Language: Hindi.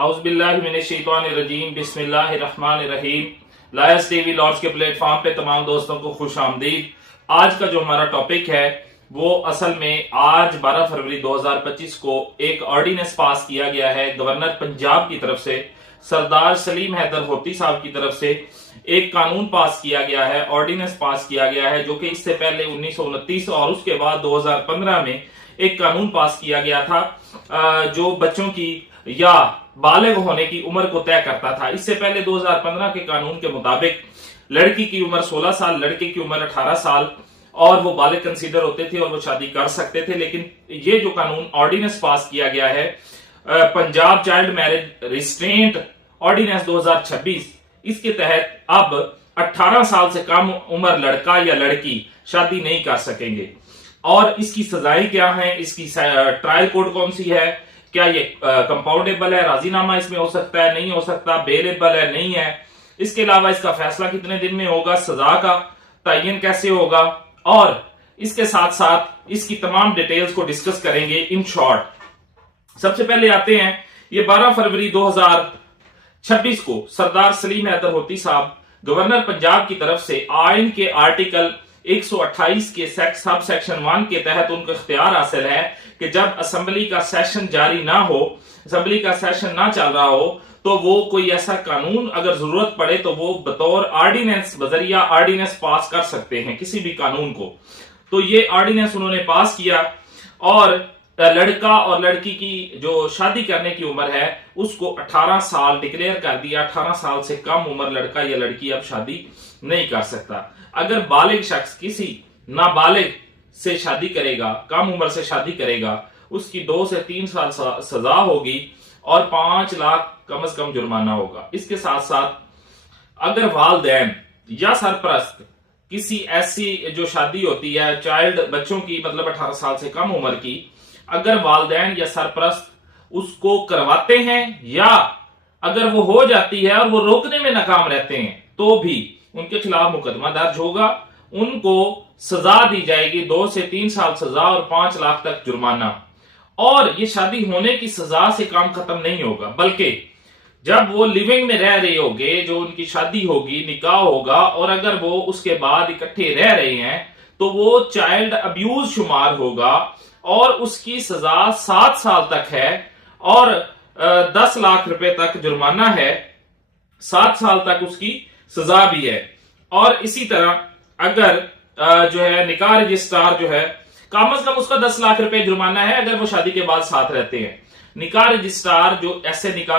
औज़ुबिल्लाहिमिनश्शैतानिर्रजीम बिस्मिल्लाहिर्रहमानिर्रहीम। लायस टीवी लॉर्ड्स के प्लेटफॉर्म पे तमाम दोस्तों को खुश आमदीद। आज का जो हमारा टॉपिक है वो असल में आज 12 फरवरी 2025 को एक ऑर्डिनेंस पास किया गया है गवर्नर पंजाब की तरफ से, सरदार सलीम हैदर होती साहब की तरफ से एक कानून पास किया गया है, ऑर्डिनेंस पास किया गया है, जो कि इससे पहले 1929 और उसके बाद 2015 में एक कानून पास किया गया था जो बच्चों की या बालिग होने की उम्र को तय करता था। इससे पहले 2015 के कानून के मुताबिक लड़की की उम्र 16 साल, लड़के की उम्र 18 साल और वो बालिग कंसीडर होते थे और वो शादी कर सकते थे। लेकिन ये जो कानून ऑर्डिनेंस पास किया गया है Punjab child marriage restraint ordinance 2026, इसके तहत अब 18 साल से कम उम्र लड़का या लड़की शादी नहीं कर सकेंगे। और इसकी सजाएं क्या हैं, इसकी ट्रायल कोड कौन सी है, क्या ये कंपाउंडेबल है, राजीनामा इसमें हो सकता है, नहीं हो सकता, बेलेबल है, नहीं है, इसके अलावा इसका फैसला कितने दिन में होगा, सजा का तयन कैसे होगा, और इसके साथ साथ इसकी तमाम डिटेल्स को डिस्कस करेंगे इन शॉर्ट। सबसे पहले आते हैं, ये 12 फरवरी 2026 को सरदार सलीम हैदर होती साहब गवर्नर पंजाब की तरफ से आइन के आर्टिकल 128 के सब सेक्शन 1 के तहत उनको इख्तियार हासिल है कि जब असेंबली का सेशन जारी ना हो, असेंबली का सेशन ना चल रहा हो, तो वो कोई ऐसा कानून अगर जरूरत पड़े तो वो बतौर ऑर्डिनेंस बजरिया ऑर्डिनेंस पास कर सकते हैं किसी भी कानून को। तो ये ऑर्डिनेंस उन्होंने पास किया और लड़का और लड़की की जो शादी करने की उम्र है उसको 18 साल डिक्लेयर कर दिया। 18 साल से कम उम्र लड़का या लड़की अब शादी नहीं कर सकता। अगर बालिग शख्स किसी नाबालिग से शादी करेगा, कम उम्र से शादी करेगा, उसकी 2 से 3 साल सजा होगी और 5 लाख कम से कम जुर्माना होगा। इसके साथ साथ अगर वालिदैन या सरपरस्त किसी ऐसी जो शादी होती है चाइल्ड बच्चों की, मतलब 18 साल से कम उम्र की, अगर वालिदैन या सरपरस्त उसको करवाते हैं या अगर वो हो जाती है और वो रोकने में नाकाम रहते हैं तो भी उनके खिलाफ मुकदमा दर्ज होगा, उनको सजा दी जाएगी, 2 से 3 साल सजा और 5 लाख तक जुर्माना। और ये शादी होने की सजा से काम खत्म नहीं होगा, बल्कि जब वो लिविंग में रह रहे होंगे, जो उनकी शादी होगी, निकाह होगा, और अगर वो उसके बाद इकट्ठे रह रहे हैं तो वो चाइल्ड अब्यूज शुमार होगा और उसकी सजा 7 साल तक है और 10 लाख रुपए तक जुर्माना है, 7 साल तक उसकी सजा भी है। और इसी तरह अगर जो है निकाह रजिस्ट्रार जो है कम से कम उसका 10 लाख रुपए जुर्माना है अगर वो शादी के बाद साथ रहते हैं। निकाह रजिस्ट्रार जो ऐसे निकाह